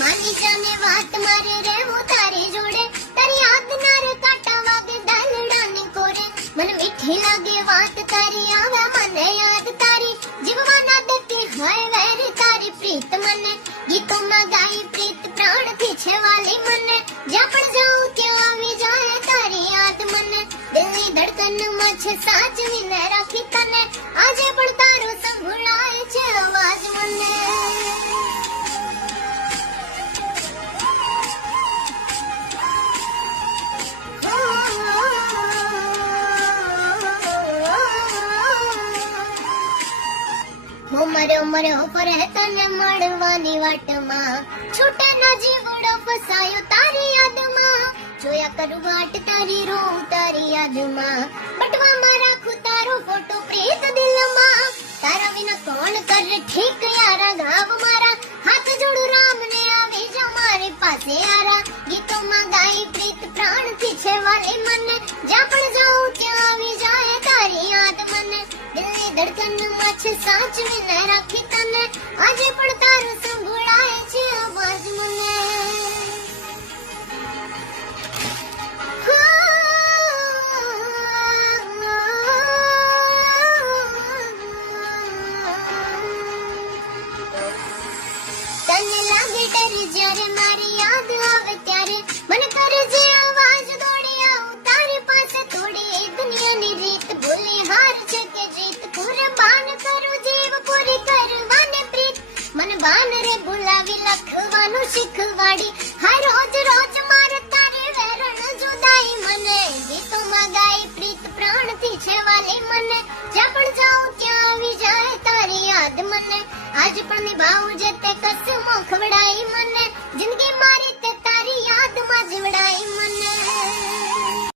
માની જાને વાત મારે રહેવું તારી જોડે, તારી યાદ ના રે કાંટા વાગે દાલડાની કોરે. મને મીઠી લાગે વાત તારી, આવે મને યાદ તારી, જીવવા ના દેતી હોય વેરી તારી પ્રીત મને. ગીતોમાં ગાઈ પ્રીત પ્રાણથી છે વાલી મને, જ્યાં પણ જાઉં ત્યાં આવી જાય તારી યાદ મને. દિલની ધડકનમાં છે સાચવીને રાખી તને, આજે પણ તારો સંભળાય છે અવાજ મને. મર્યો ફરે તને મળવાની વાટમાં, છૂટે ના જીવડો ફસાયો તારી યાદમાં. જોયા કરું વાટ તારી, રોઉં તારી યાદમાં, બટવામાં રાખું તારો ફોટો પ્રીત દિલમાં. તારા વિના કોણ કરે ઠીક યારા ગાવ મારા, હાથ જોડું રામને આવી જા મારી પાસે યારા. ગીતોમાં ગાઈ પ્રીત પ્રાણથી છે વાલી મને, જ્યાં પણ જાઉં ત્યાં આવી જાય તારી યાદ મને. દિલની ધડકનમાં છે સાચવીને રાખી તને, આજે પણ તારો સંભળાય છે અવાજ મને. તને લાગે ડર જ્યારે મારી યાદ આવે ત્યારે, મને કરે જે અવાજ દોડી આવું તારી પાસે. થોડી એ દુનિયાની રીત ભૂલી હાર છે કે જીત, કુરબાન કરું જીવ પૂરી કરવાને પ્રીત. મને બાન રે ભૂલાવી લખવાનું શીખવાડી, હાય રોજ રોજ મારે તારી વેરણ જુદાઈ મને. ગીતોમાં ગાઈ પ્રીત પ્રાણથી છે વાલી મને, જ્યાં પણ જાઉં ત્યાં આવી જાય તારી યાદ મને. આજ પણ નિભાવું જે તે કસમો ખવડાઈ મને, જિંદગી